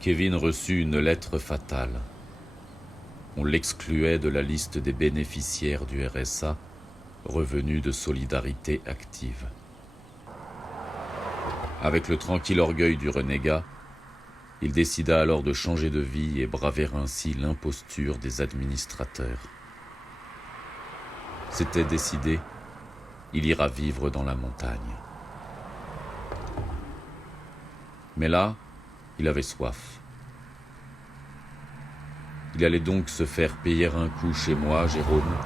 Kevin reçut une lettre fatale. On l'excluait de la liste des bénéficiaires du RSA, revenu de solidarité active. Avec le tranquille orgueil du renégat, il décida alors de changer de vie et braver ainsi l'imposture des administrateurs. C'était décidé, il ira vivre dans la montagne. Mais là, il avait soif. Il allait donc se faire payer un coup chez moi, Jérôme,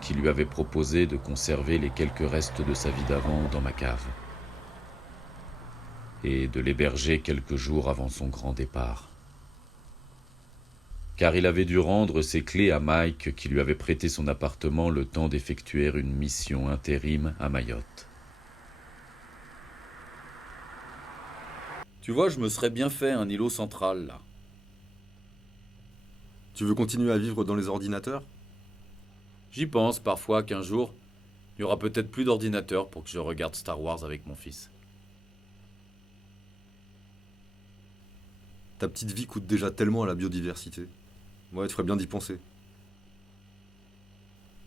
qui lui avait proposé de conserver les quelques restes de sa vie d'avant dans ma cave et de l'héberger quelques jours avant son grand départ. Car il avait dû rendre ses clés à Mike qui lui avait prêté son appartement le temps d'effectuer une mission intérim à Mayotte. Tu vois, je me serais bien fait un îlot central, là. Tu veux continuer à vivre dans les ordinateurs? J'y pense parfois qu'un jour, il y aura peut-être plus d'ordinateur pour que je regarde Star Wars avec mon fils. Ta petite vie coûte déjà tellement à la biodiversité. Ouais, tu ferais bien d'y penser.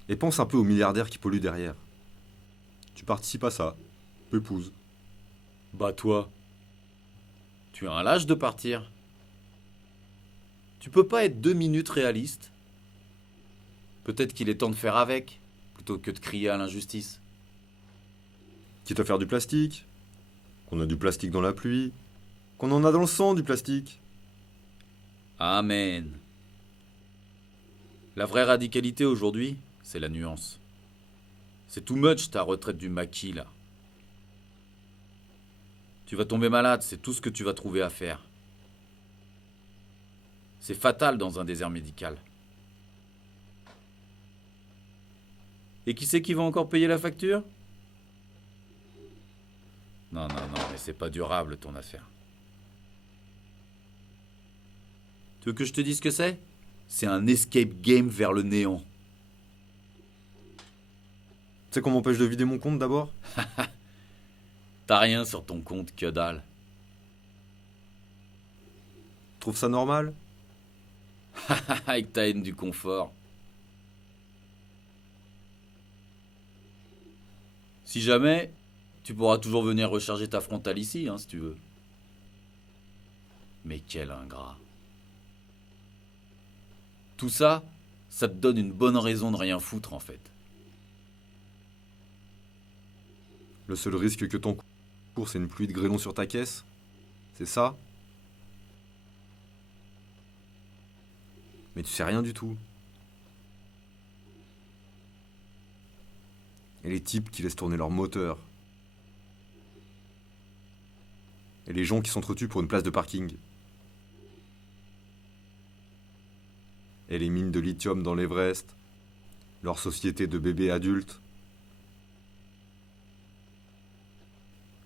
Et pense un peu aux milliardaires qui polluent derrière. Tu participes à ça. Pépouze. Bah toi, tu as un lâche de partir. Tu peux pas être 2 minutes réaliste. Peut-être qu'il est temps de faire avec, plutôt que de crier à l'injustice. Quitte à faire du plastique. Qu'on a du plastique dans la pluie. Qu'on en a dans le sang du plastique. Amen. La vraie radicalité aujourd'hui, c'est la nuance. C'est too much ta retraite du maquis là. Tu vas tomber malade, c'est tout ce que tu vas trouver à faire. C'est fatal dans un désert médical. Et qui c'est qui va encore payer la facture? Non, mais c'est pas durable ton affaire. Tu veux que je te dise ce que c'est? C'est un escape game vers le néant. Tu sais qu'on m'empêche de vider mon compte d'abord? T'as rien sur ton compte, que dalle. Tu trouves ça normal? Avec ta haine du confort. Si jamais, tu pourras toujours venir recharger ta frontale ici, si tu veux. Mais quel ingrat. Tout ça, ça te donne une bonne raison de rien foutre, en fait. Le seul risque que t'encours, c'est une pluie de grêlons sur ta caisse? C'est ça? Mais tu sais rien du tout. Et les types qui laissent tourner leur moteur. Et les gens qui s'entretuent pour une place de parking. Et les mines de lithium dans l'Everest. Leur société de bébés adultes.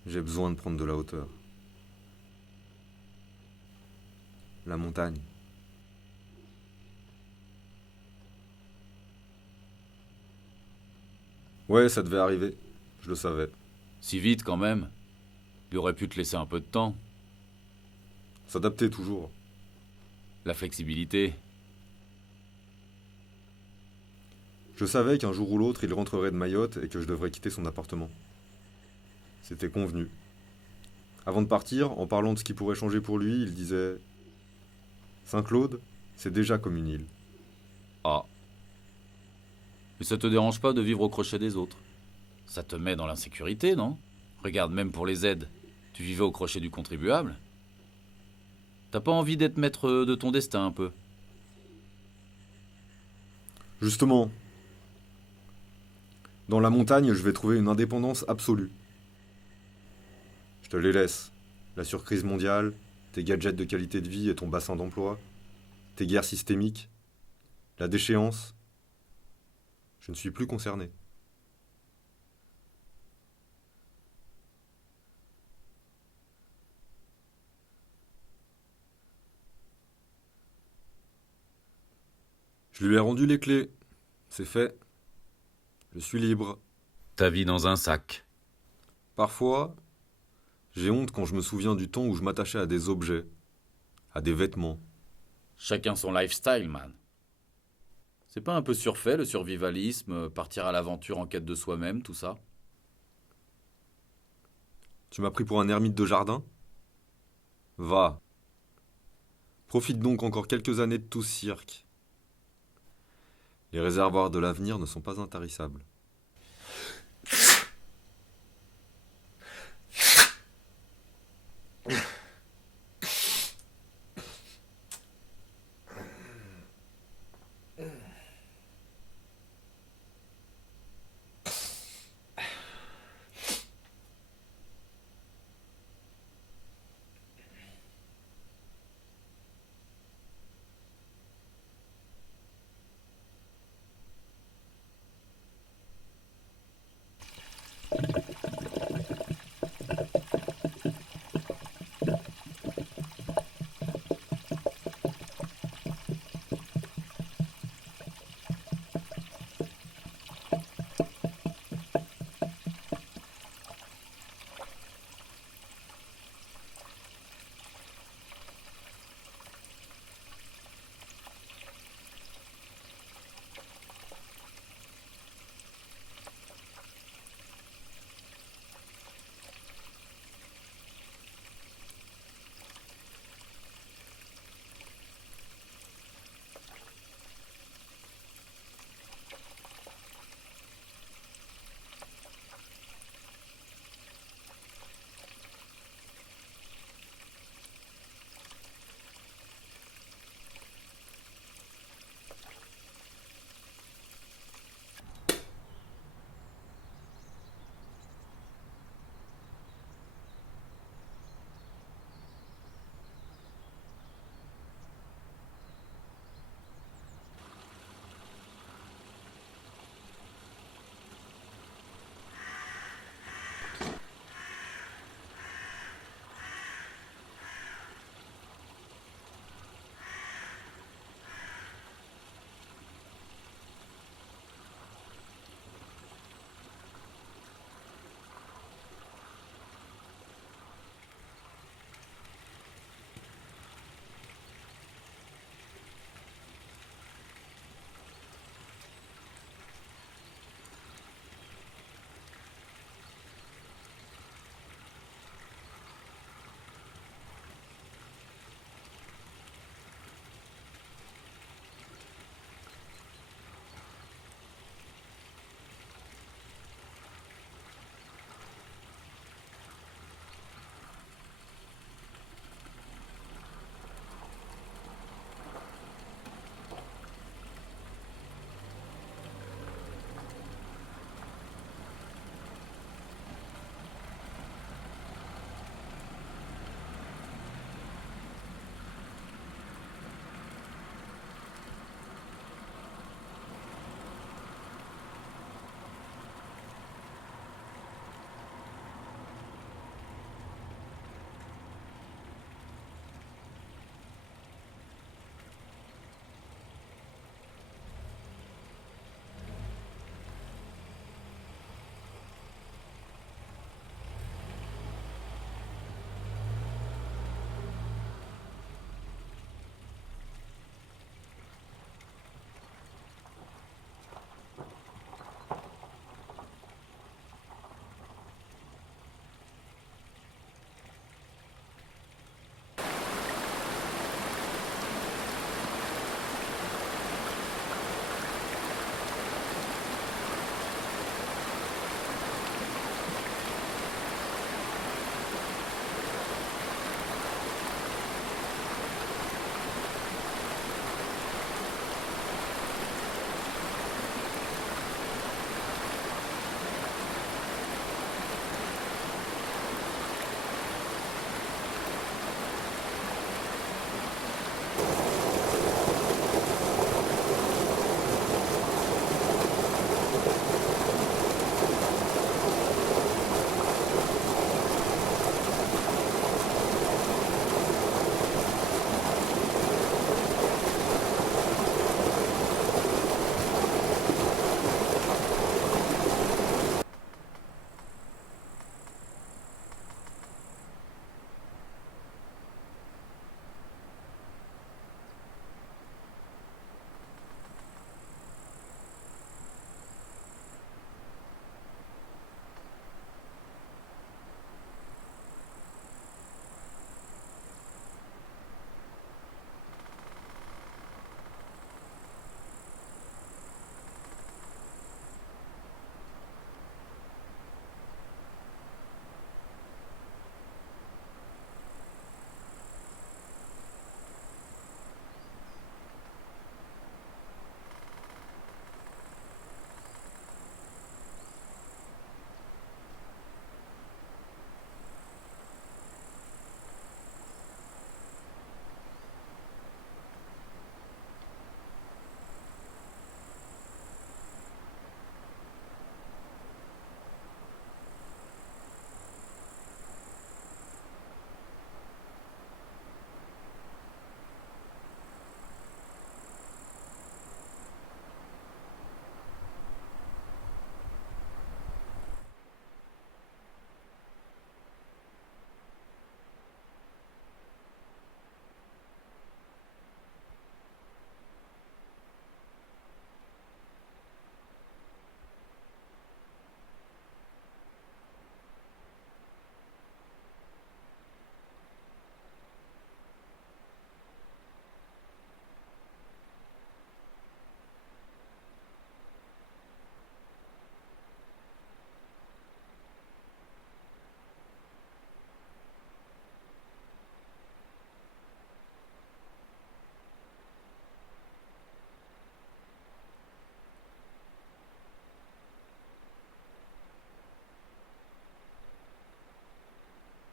J'ai besoin de prendre de la hauteur. La montagne. Ouais, ça devait arriver. Je le savais. Si vite, quand même. Il aurait pu te laisser un peu de temps. S'adapter toujours. La flexibilité. Je savais qu'un jour ou l'autre, il rentrerait de Mayotte et que je devrais quitter son appartement. C'était convenu. Avant de partir, en parlant de ce qui pourrait changer pour lui, il disait « Saint-Claude, c'est déjà comme une île. Ah. Mais ça te dérange pas de vivre au crochet des autres? Ça te met dans l'insécurité, non? Regarde, même pour les aides, tu vivais au crochet du contribuable. T'as pas envie d'être maître de ton destin un peu? » Justement, dans la montagne, je vais trouver une indépendance absolue. Je te les laisse. La surcrise mondiale, tes gadgets de qualité de vie et ton bassin d'emploi, tes guerres systémiques, la déchéance. Je ne suis plus concerné. Je lui ai rendu les clés. C'est fait. Je suis libre. Ta vie dans un sac. Parfois, j'ai honte quand je me souviens du temps où je m'attachais à des objets, à des vêtements. Chacun son lifestyle, man. C'est pas un peu surfait, le survivalisme, partir à l'aventure en quête de soi-même, tout ça? Tu m'as pris pour un ermite de jardin? Va. Profite donc encore quelques années de tout ce cirque. Les réservoirs de l'avenir ne sont pas intarissables.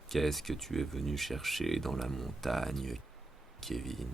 Qu'est-ce que tu es venu chercher dans la montagne, Kevin ?